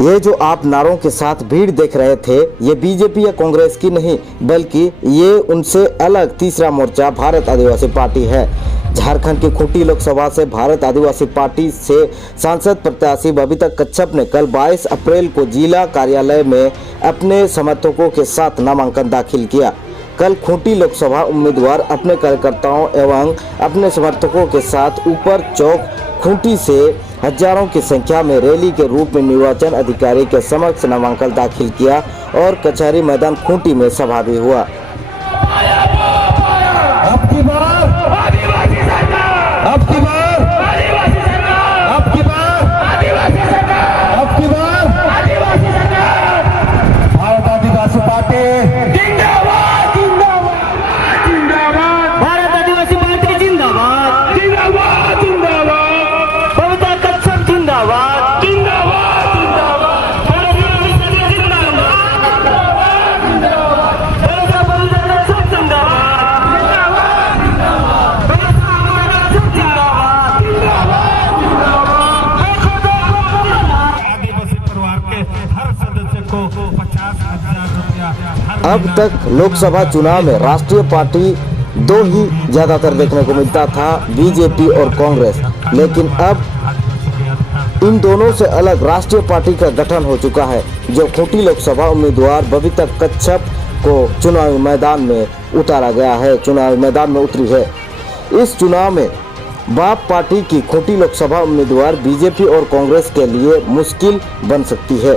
ये जो आप नारों के साथ भीड़ देख रहे थे, ये बीजेपी या कांग्रेस की नहीं, बल्कि ये उनसे अलग तीसरा मोर्चा भारत आदिवासी पार्टी है। झारखंड की खूंटी लोकसभा से भारत आदिवासी पार्टी से सांसद प्रत्याशी बबीता कच्छप ने कल 22 अप्रैल को जिला कार्यालय में अपने समर्थकों के साथ नामांकन दाखिल किया। कल खूंटी लोकसभा उम्मीदवार अपने कार्यकर्ताओं एवं अपने समर्थकों के साथ ऊपर चौक खूंटी से हजारों की संख्या में रैली के रूप में निर्वाचन अधिकारी के समक्ष नामांकन दाखिल किया और कचहरी मैदान खूंटी में सभा भी हुआ। अब तक लोकसभा चुनाव में राष्ट्रीय पार्टी दो ही ज्यादातर देखने को मिलता था, बीजेपी और कांग्रेस, लेकिन अब इन दोनों से अलग राष्ट्रीय पार्टी का गठन हो चुका है, जो खूंटी लोकसभा उम्मीदवार बबीता कच्छप को चुनावी मैदान में उतारा गया है, चुनावी मैदान में उतरी है। इस चुनाव में बाप पार्टी की खूंटी लोकसभा उम्मीदवार बीजेपी और कांग्रेस के लिए मुश्किल बन सकती है।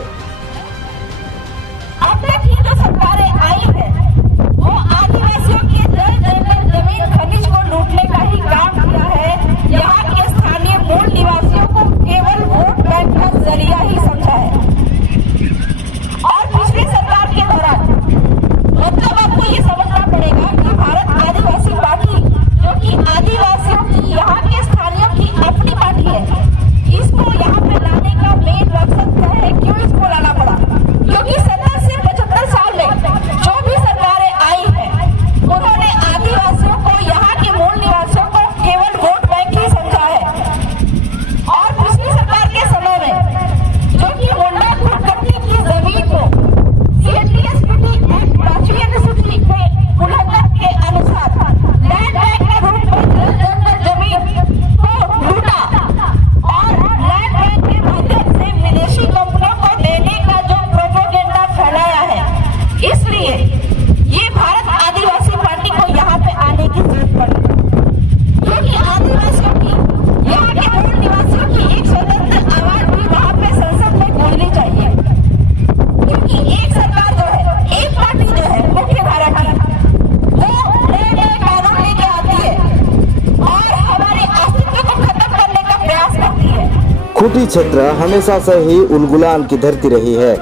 खूंटी क्षेत्र हमेशा से ही उलगुलान की धरती रही है।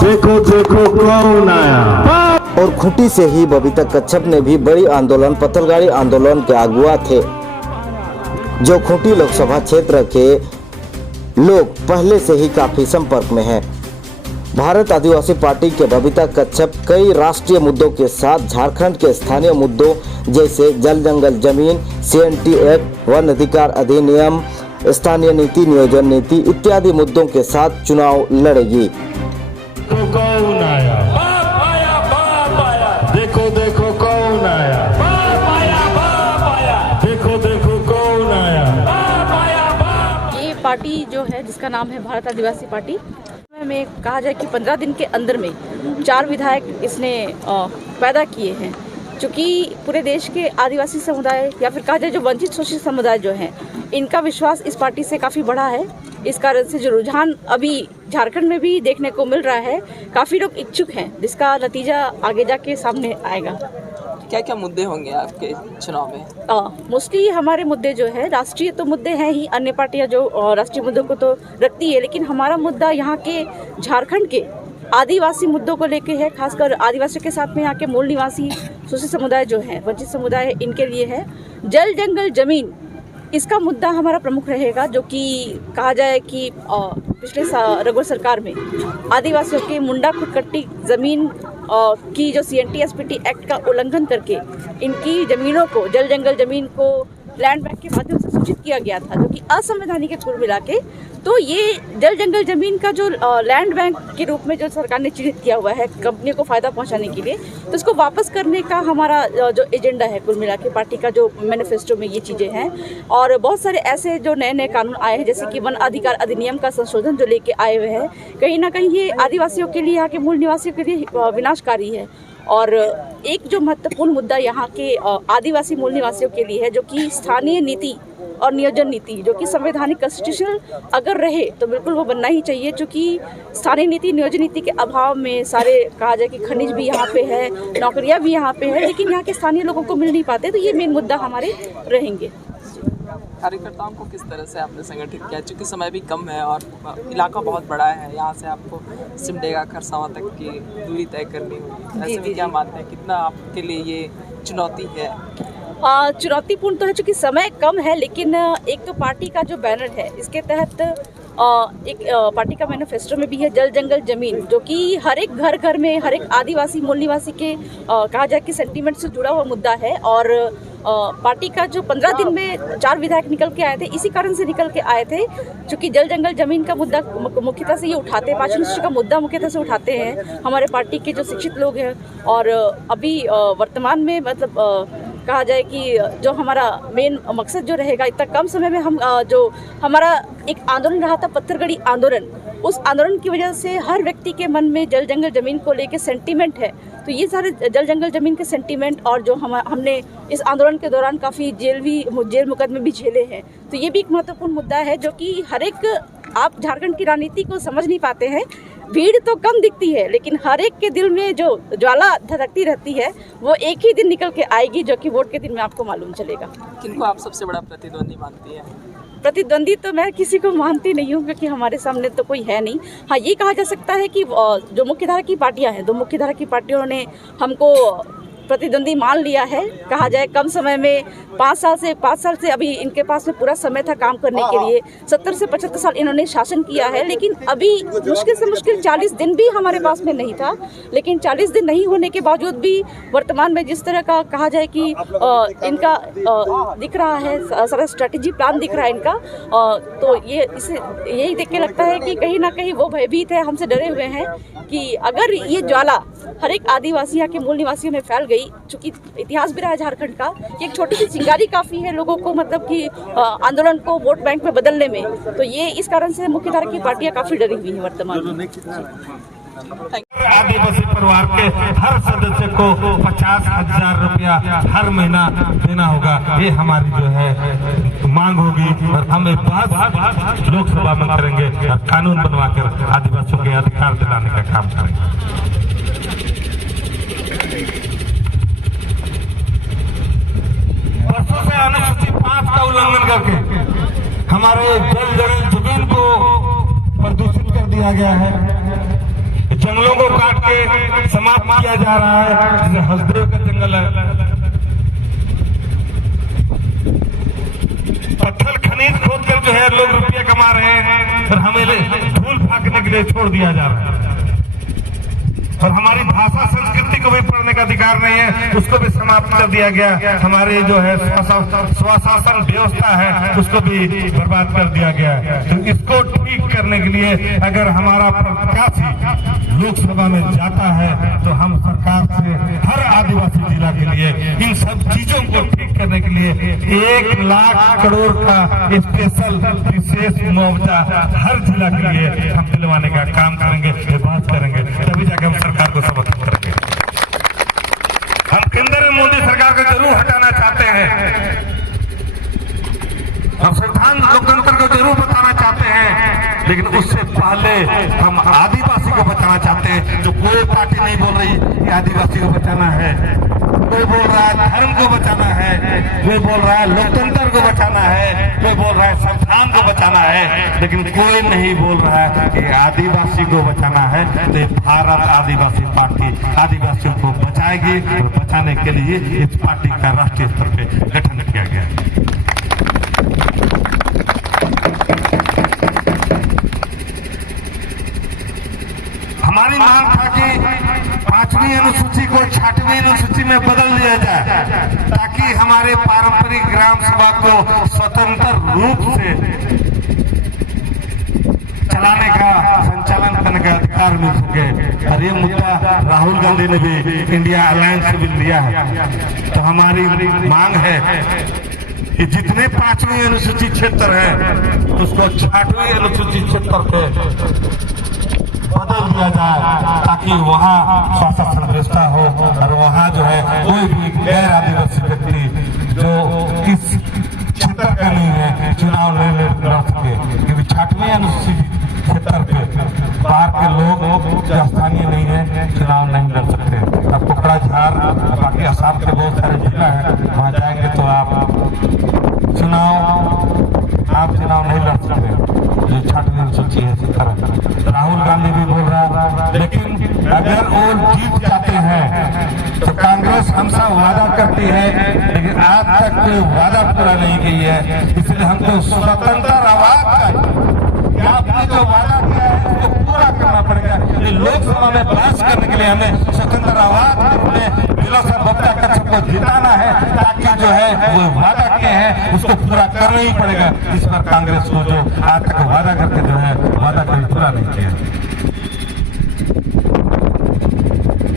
देखो देखो कौन आया। और खूंटी से ही बबीता कच्छप ने भी बड़ी आंदोलन पत्थलगाड़ी आंदोलन के अगुआ थे, जो खूंटी लोकसभा क्षेत्र के लोग पहले से ही काफी संपर्क में हैं। भारत आदिवासी पार्टी के बबीता कच्छप कई राष्ट्रीय मुद्दों के साथ झारखंड के स्थानीय मुद्दों जैसे जल जंगल जमीन, CNT एक्ट, वन अधिकार अधिनियम, स्थानीय नीति, नियोजन नीति इत्यादि मुद्दों के साथ चुनाव लड़ेगी। कौन आया? बाप आया, बाप आया। देखो देखो कौन आया? बाप आया, बाप आया। देखो देखो कौन आया? बाप आया, बाप। ये पार्टी जो है जिसका नाम है भारत आदिवासी पार्टी में कहा जाए कि 15 दिन के अंदर में 4 विधायक इसने पैदा किए हैं, चूँकि पूरे देश के आदिवासी समुदाय या फिर कहा जाए जो वंचित शोषित समुदाय जो हैं, इनका विश्वास इस पार्टी से काफ़ी बढ़ा है। इस कारण से जो रुझान अभी झारखंड में भी देखने को मिल रहा है, काफ़ी लोग इच्छुक हैं, जिसका नतीजा आगे जाके सामने आएगा। क्या क्या मुद्दे होंगे आपके चुनाव में? मोस्टली हमारे मुद्दे जो है राष्ट्रीय तो मुद्दे हैं ही, अन्य पार्टियां जो राष्ट्रीय मुद्दों को तो रखती है, लेकिन हमारा मुद्दा यहाँ के झारखंड के आदिवासी मुद्दों को लेके है। खासकर आदिवासियों के साथ में यहाँ के मूल निवासी शोषित समुदाय जो हैं, वंचित समुदाय है, इनके लिए है। जल जंगल जमीन इसका मुद्दा हमारा प्रमुख रहेगा, जो कि कहा जाए कि पिछले रघुवर सरकार में आदिवासियों के मुंडा खुदकट्टी ज़मीन की जो CNT SPT एक्ट का उल्लंघन करके इनकी ज़मीनों को, जल जंगल ज़मीन को लैंड बैंक के माध्यम से सूचित किया गया था, जो कि असंवैधानिक है कुल मिला के। तो ये जल जंगल जमीन का जो लैंड बैंक के रूप में जो सरकार ने चिन्हित किया हुआ है कंपनी को फायदा पहुंचाने के लिए, तो इसको वापस करने का हमारा जो एजेंडा है कुल मिला के पार्टी का, जो मैनिफेस्टो में ये चीज़ें हैं। और बहुत सारे ऐसे जो नए नए कानून आए हैं, जैसे कि वन अधिकार अधिनियम का संशोधन जो लेके आए हुए हैं, कहीं ना कहीं ये आदिवासियों के लिए, यहाँ के मूल निवासियों के लिए विनाशकारी है। और एक जो महत्वपूर्ण मुद्दा यहाँ के आदिवासी मूल निवासियों के लिए है, जो कि स्थानीय नीति और नियोजन नीति, जो कि संवैधानिक कॉन्स्टिट्यूशनल अगर रहे तो बिल्कुल वो बनना ही चाहिए, क्योंकि स्थानीय नीति नियोजन नीति के अभाव में सारे कहा जाए कि खनिज भी यहाँ पे है, नौकरियाँ भी यहाँ पे है, लेकिन यहाँ के स्थानीय लोगों को मिल नहीं पाते। तो ये मेन मुद्दा हमारे रहेंगे। कार्यकर्ताओं को किस तरह से आपने संगठित किया, चूँकि समय भी कम है और इलाका बहुत बड़ा है, यहाँ से आपको सिमडेगा खरसावां तक की दूरी तय करनी होगी, ऐसे में क्या मानते हैं, कितना आपके लिए ये चुनौती है? चुनौतीपूर्ण तो है, चूँकि समय कम है, लेकिन एक तो पार्टी का जो बैनर है, इसके तहत एक पार्टी का मैनिफेस्टो में भी है जल जंगल जमीन, जो कि हर एक घर घर में, हर एक आदिवासी मूल निवासी के कहा जाए कि सेंटीमेंट से जुड़ा हुआ मुद्दा है। और पार्टी का जो 15 दिन में 4 विधायक निकल के आए थे, इसी कारण से निकल के आए थे, क्योंकि जल जंगल जमीन का मुद्दा मुख्यतः से ये उठाते हैं, 5 का मुद्दा मुख्यतः से उठाते हैं हमारे पार्टी के जो शिक्षित लोग हैं। और अभी वर्तमान में मतलब कहा जाए कि जो हमारा मेन मकसद जो रहेगा, इतना कम समय में हम जो हमारा एक आंदोलन रहा था, पत्थरगढ़ी आंदोलन, उस आंदोलन की वजह से हर व्यक्ति के मन में जल जंगल जमीन को लेके सेंटीमेंट है। तो ये सारे जल जंगल जमीन के सेंटीमेंट, और जो हमने इस आंदोलन के दौरान काफ़ी जेल मुकदमे भी झेले हैं, तो ये भी एक महत्वपूर्ण मुद्दा है, जो कि हर एक, आप झारखंड की राजनीति को समझ नहीं पाते हैं, भीड़ तो कम दिखती है, लेकिन हर एक के दिल में जो ज्वाला धधकती रहती है, वो एक ही दिन निकल के आएगी, जो कि वोट के दिन में आपको मालूम चलेगा। किनको आप सबसे बड़ा प्रतिद्वंदी मानती है? प्रतिद्वंदी तो मैं किसी को मानती नहीं हूँ, क्योंकि हमारे सामने तो कोई है नहीं। हाँ, ये कहा जा सकता है कि जो मुख्यधारा की पार्टियां हैं, 2 मुख्यधारा की पार्टियों ने हमको प्रतिद्वंदी मान लिया है। कहा जाए कम समय में 5 साल से अभी इनके पास में पूरा समय था काम करने के लिए। 70 से 75 साल इन्होंने शासन किया है, लेकिन अभी मुश्किल से मुश्किल 40 दिन भी हमारे पास में नहीं था। लेकिन 40 दिन नहीं होने के बावजूद भी वर्तमान में जिस तरह का कहा जाए कि इनका दिख रहा है, सारा स्ट्रेटेजी प्लान दिख रहा है इनका, तो ये इसे यही देख के लगता है कि कहीं ना कहीं वो भयभीत है, हमसे डरे हुए हैं कि अगर ये ज्वाला हर एक आदिवासी यहाँ के मूल निवासियों में फैल गई, चूंकि इतिहास भी रहा है झारखंड का, एक छोटी सी चिंगारी काफ़ी है लोगों को, मतलब कि आंदोलन को वोट बैंक में बदलने में। तो ये इस कारण से मुख्यधारा की पार्टियां काफ़ी डरी हुई हैं वर्तमान में। आदिवासी परिवार के हर सदस्य को 50,000 रुपया हर महीना देना होगा, ये हमारी जो है मांग होगी, और हम एक बात लोकसभा में करेंगे और कानून बनवाकर आदिवासियों के अधिकार दिलाने का काम करेंगे। वर्षों से अनुसूची 5 का उल्लंघन करके हमारे जल जंगल जमीन को प्रदूषित कर दिया गया है, जंगलों को काट के समाप्त किया जा रहा है, जैसे हसदेव का जंगल है, पत्थर खनिज खोद कर जो है लोग रुपया कमा रहे हैं, और हमें धूल फेंकने के लिए छोड़ दिया जा रहा है, और हमारी भाषा संस्कृति को भी पढ़ने का अधिकार नहीं है, उसको भी समाप्त कर दिया गया। हमारी जो है स्वशासन व्यवस्था है, उसको भी बर्बाद कर दिया गया है। तो इसको ठीक करने के लिए अगर हमारा प्रत्याशी लोकसभा में जाता है, तो हम सरकार से हर आदिवासी जिला के लिए इन सब चीजों को ठीक करने के लिए 1 लाख करोड़ का स्पेशल विशेष मुआवजा हर जिला के लिए हम दिलवाने का काम करेंगे, ये बात करेंगे, तभी जाकर हम सरकार को समर्थन करेंगे। हम केंद्र में मोदी सरकार को जरूर हटाना चाहते हैं, हम संविधान लोकतंत्र को जरूर बचाना चाहते हैं, लेकिन उससे पहले हम आदिवासी को बचाना चाहते हैं। जो कोई पार्टी नहीं बोल रही कि आदिवासी को बचाना है, कोई बोल रहा है धर्म को बचाना है, कोई बोल रहा है लोकतंत्र को बचाना है, कोई बोल रहा है संविधान को बचाना है, लेकिन कोई नहीं बोल रहा है कि आदिवासी को बचाना है। तो भारत आदिवासी पार्टी आदिवासियों को बचाएगी, और बचाने के लिए इस पार्टी का राष्ट्रीय स्तर पे गठन किया गया है। हमारी मांग था कि 5वीं अनुसूची को 6वीं अनुसूची में बदल दिया जाए, ताकि हमारे पारंपरिक ग्राम सभा को स्वतंत्र रूप से चलाने का, संचालन करने का अधिकार मिल सके। और ये मुद्दा राहुल गांधी ने भी इंडिया अलायंस से भी लिया है। तो हमारी मांग है कि जितने 5वीं अनुसूची क्षेत्र है उसको 6वीं अनुसूची क्षेत्र पे बदल दिया जाए, ताकि वहाँ शासन व्यवस्था हो और वहाँ जो है कोई भी गैर आदिवासी व्यक्ति जो इस क्षेत्र का नहीं है चुनाव नहीं लड़ सके। क्योंकि 6वीं अनुसूचित क्षेत्र पे बाहर के लोग जो स्थानीय नहीं है चुनाव नहीं लड़ सकते। अब कोकराझार बाकी असम के बहुत सारे जिला है, वहाँ जाएंगे तो आप चुनाव नहीं लड़ सकते। जो 6वीं अनुसूची है इसी तरह राहुल गांधी भी बोल रहा है। लेकिन अगर वो जीत जाते हैं तो कांग्रेस हमसे वादा करती है, लेकिन आज तक कोई वादा पूरा नहीं की है। इसलिए हमको स्वतंत्र आवाज चाहिए। आपने जो वादा किया है उसको पूरा करना पड़ेगा। ये लोकसभा में पास करने के लिए हमें स्वतंत्र आवाज में जिला से बच्चा कच्छ को जिताना है, ताकि जो है वो वादा किए हैं उसको पूरा करना ही पड़ेगा। इस पर कांग्रेस को जो आज तक वादा करके जो है वादा कभी पूरा नहीं किया।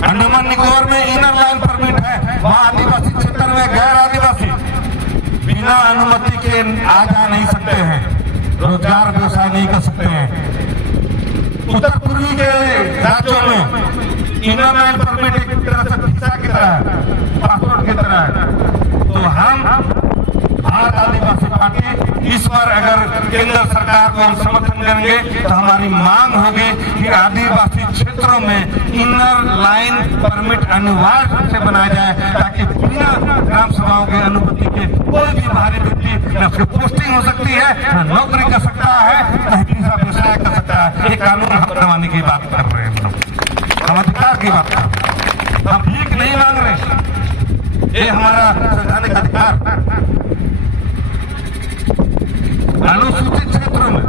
अंडमान निकोबार में इनर लाइन परमिट है, वहाँ आदिवासी क्षेत्र में गैर आदिवासी बिना अनुमति के आ जा नहीं सकते हैं, रोजगार व्यवसाय नहीं कर सकते हैं। उत्तर पूर्वी के राज्यों में इनर लाइन परमिट एक तरह से वीजा की तरह है, पासपोर्ट की तरह है। तो हम भारत आदिवासी पार्टी इस पर अगर केंद्र सरकार को हम समर्थन करेंगे तो हमारी मांग होगी कि आदिवासी क्षेत्रों में इनर लाइन परमिट अनिवार्य रूप से बनाया जाए, ताकि बिना ग्राम सभाओं के अनुमति के कोई भी बाहरी व्यक्ति न उसकी पोस्टिंग हो सकती है, न नौकरी कर सकता है, न तीसरा व्यवसाय कर सकता है। ये कानून हम करवाने की बात कर रहे हैं, हम अधिकार की बात कर रहे हैं, हम भीख नहीं मांग रहे। ये हमारा संवैधानिक अधिकार अनुसूचित क्षेत्रों में